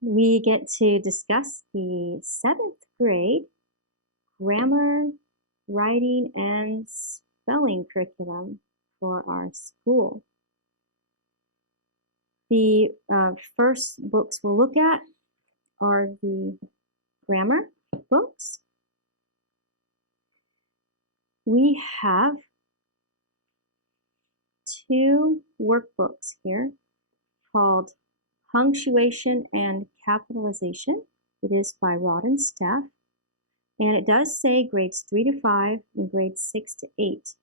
we get to discuss the 7th grade grammar, writing, and spelling curriculum for our school. The first books we'll look at are the grammar books. We have 2 workbooks here called Punctuation and Capitalization. It is by Rod and Staff, and it does say grades 3 to 5 and grades 6 to 8,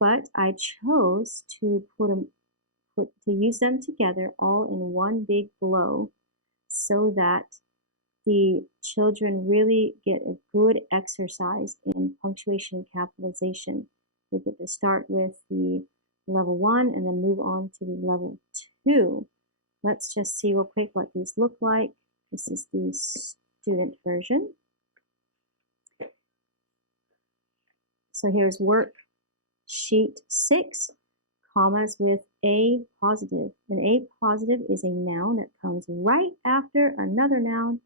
but I chose to use them together all in one big blow so that the children really get a good exercise in punctuation and capitalization. They get to start with the level 1 and then move on to the level 2. Let's just see real quick what these look like. This is the student version. So here's worksheet 6, commas with a positive. An a positive is a noun that comes right after another noun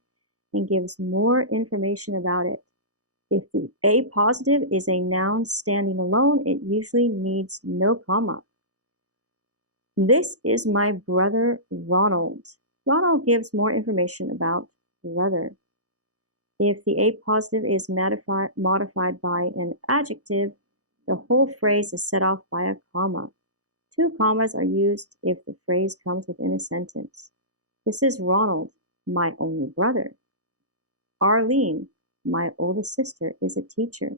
and gives more information about it. If the a positive is a noun standing alone, it usually needs no comma. This is my brother Ronald. Ronald gives more information about brother. If the a positive is modified by an adjective, the whole phrase is set off by a comma. 2 commas are used if the phrase comes within a sentence. This is Ronald, my only brother. Arlene, my oldest sister, is a teacher.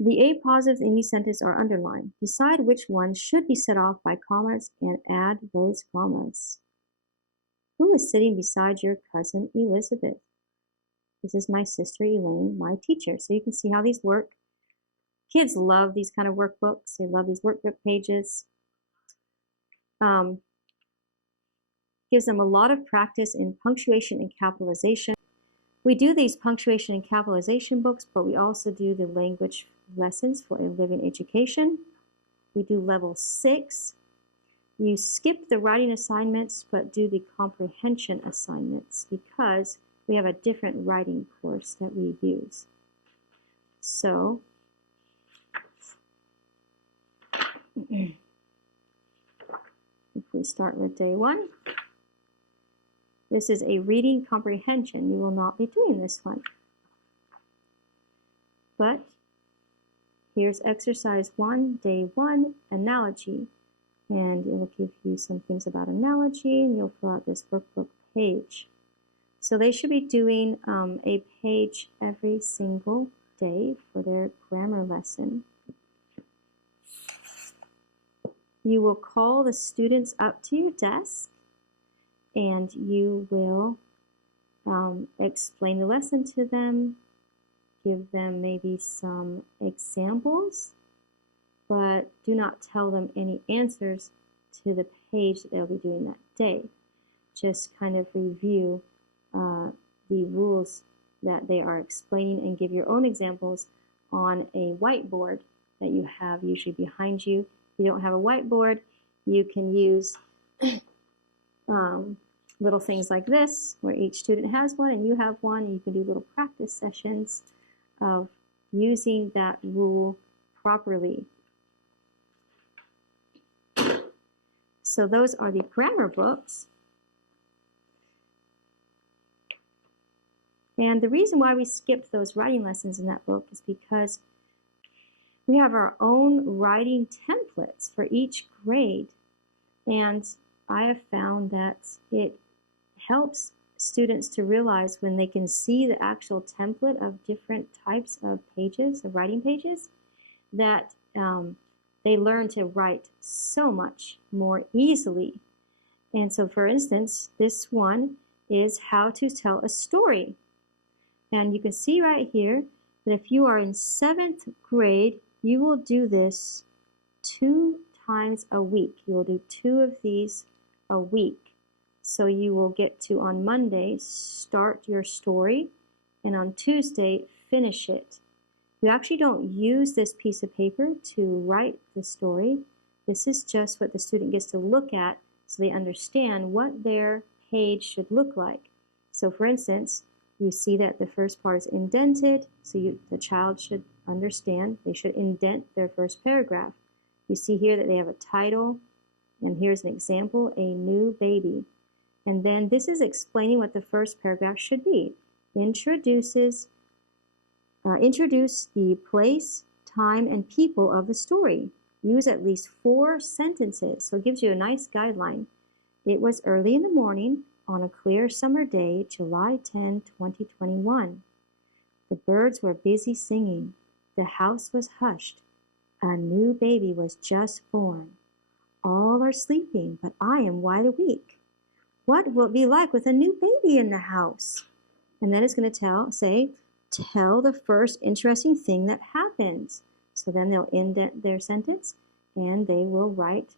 The a positives in each sentence are underlined. Decide which one should be set off by commas and add those commas. Who is sitting beside your cousin Elizabeth? This is my sister Elaine, my teacher. So you can see how these work. Kids love these kind of workbooks. They love these workbook pages. Gives them a lot of practice in punctuation and capitalization. We do these punctuation and capitalization books, but we also do the language lessons for a living education. We do level 6. You skip the writing assignments, but do the comprehension assignments because we have a different writing course that we use. So, if we start with day 1, this is a reading comprehension. You will not be doing this one. But here's exercise 1, day 1, analogy. And it will give you some things about analogy, and you'll fill out this workbook page. So they should be doing a page every single day for their grammar lesson. You will call the students up to your desk, and you will explain the lesson to them, give them maybe some examples, but do not tell them any answers to the page that they'll be doing that day. Just kind of review the rules that they are explaining and give your own examples on a whiteboard that you have usually behind you. If you don't have a whiteboard, you can use little things like this, where each student has one and you have one, and you can do little practice sessions of using that rule properly. So those are the grammar books. And the reason why we skipped those writing lessons in that book is because we have our own writing templates for each grade. And I have found that it helps students to realize when they can see the actual template of different types of pages, of writing pages, that they learn to write so much more easily. And so, for instance, this one is how to tell a story. And you can see right here that if you are in 7th grade, you will do this 2 times a week. You will do 2 of these a week. So you will get to, on Monday, start your story, and on Tuesday, finish it. You actually don't use this piece of paper to write the story. This is just what the student gets to look at so they understand what their page should look like. So for instance, you see that the first part is indented, so the child should understand. They should indent their first paragraph. You see here that they have a title, and here's an example, a new baby. And then this is explaining what the first paragraph should be. Introduce the place, time, and people of the story. Use at least 4 sentences, so it gives you a nice guideline. It was early in the morning on a clear summer day, July 10, 2021. The birds were busy singing. The house was hushed. A new baby was just born. All are sleeping, but I am wide awake. What will it be like with a new baby in the house? And then it's going to tell the first interesting thing that happens. So then they'll indent their sentence and they will write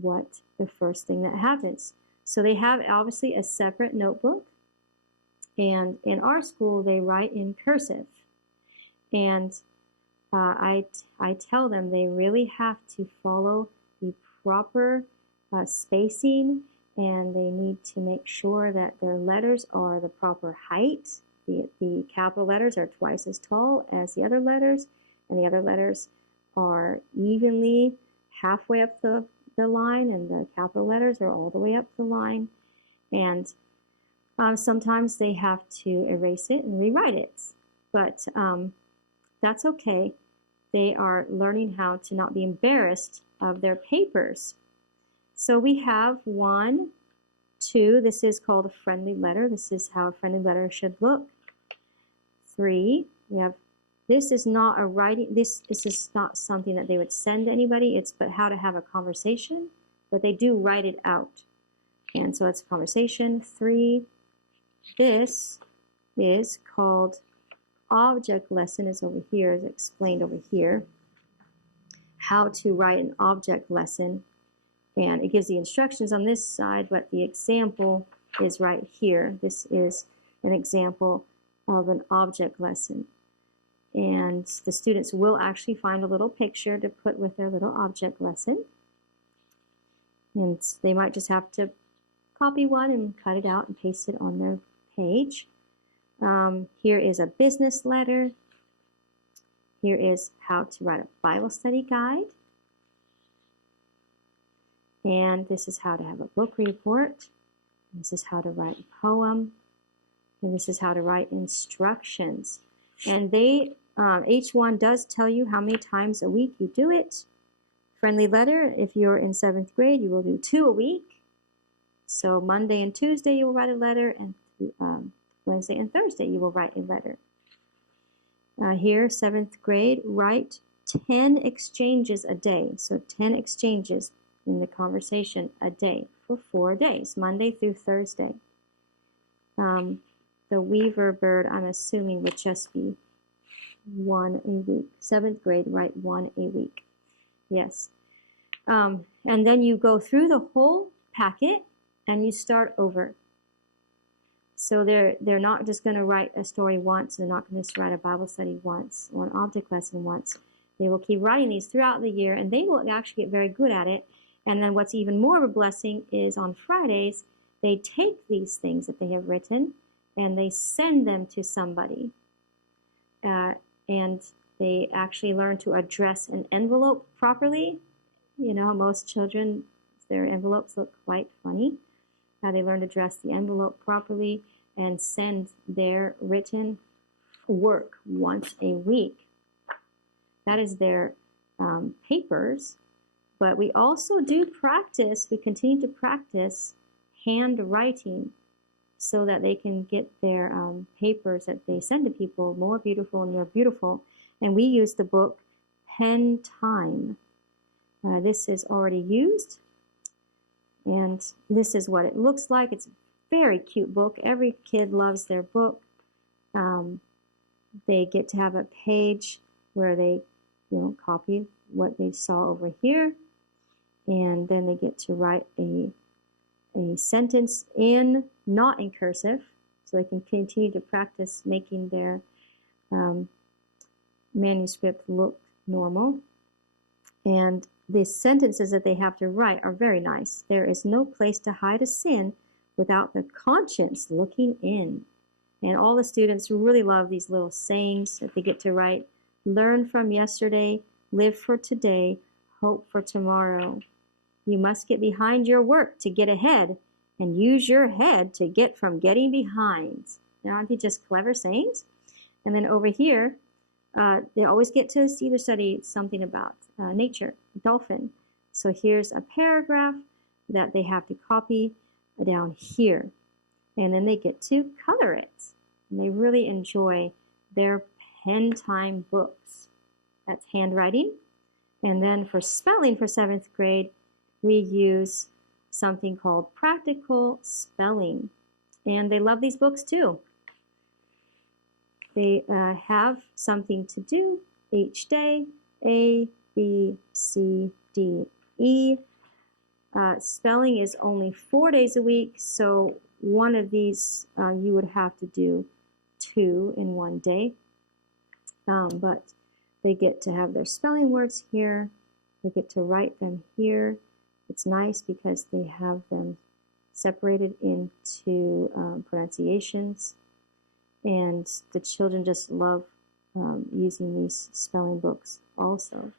what the first thing that happens. So they have obviously a separate notebook, and in our school they write in cursive. And I tell them they really have to follow the proper spacing, and they need to make sure that their letters are the proper height. The capital letters are twice as tall as the other letters, and the other letters are evenly halfway up the line, and the capital letters are all the way up the line. And sometimes they have to erase it and rewrite it, but that's okay. They are learning how to not be embarrassed of their papers. So we have 1, 2, this is called a friendly letter. This is how a friendly letter should look. 3, we have, this is not a writing, this is not something that they would send to anybody, it's but how to have a conversation, but they do write it out. And so it's a conversation. 3, this is called object lesson, is over here, is explained over here. How to write an object lesson. And it gives the instructions on this side, but the example is right here. This is an example of an object lesson. And the students will actually find a little picture to put with their little object lesson. And they might just have to copy one and cut it out and paste it on their page. Here is a business letter. Here is how to write a Bible study guide. And this is how to have a book report. This is how to write a poem. And this is how to write instructions. And they, each one does tell you how many times a week you do it. Friendly letter, if you're in 7th grade, you will do 2 a week. So Monday and Tuesday you will write a letter, and Wednesday and Thursday you will write a letter. Here, 7th grade, write 10 exchanges a day. So 10 exchanges in the conversation a day for 4 days, Monday through Thursday. The weaver bird, I'm assuming, would just be 1 a week. 7th grade, write 1 a week. Yes. And then you go through the whole packet and you start over. So they're not just going to write a story once. They're not going to just write a Bible study once or an object lesson once. They will keep writing these throughout the year, and they will actually get very good at it. And then what's even more of a blessing is on Fridays, they take these things that they have written and they send them to somebody. And they actually learn to address an envelope properly. You know, most children, their envelopes look quite funny. They learn to address the envelope properly and send their written work once a week. That is their papers. But we also do practice, we continue to practice handwriting so that they can get their papers that they send to people more beautiful and more beautiful. And we use the book Pen Time. This is already used, and this is what it looks like. It's a very cute book. Every kid loves their book. They get to have a page where they, copy what they saw over here, and then they get to write a sentence not in cursive, so they can continue to practice making their manuscript look normal. And the sentences that they have to write are very nice. There is no place to hide a sin without the conscience looking in. And all the students really love these little sayings that they get to write. Learn from yesterday, live for today, hope for tomorrow. You must get behind your work to get ahead, and use your head to get from getting behind. Now, aren't they just clever sayings? And then over here, they always get to either study something about nature, dolphin. So here's a paragraph that they have to copy down here. And then they get to color it. And they really enjoy their pen time books. That's handwriting. And then for spelling for 7th grade, we use something called practical spelling. And they love these books too. They have something to do each day, A, B, C, D, E. Spelling is only 4 days a week, so one of these you would have to do 2 in one day. But they get to have their spelling words here. They get to write them here. It's nice because they have them separated into pronunciations. And the children just love using these spelling books also.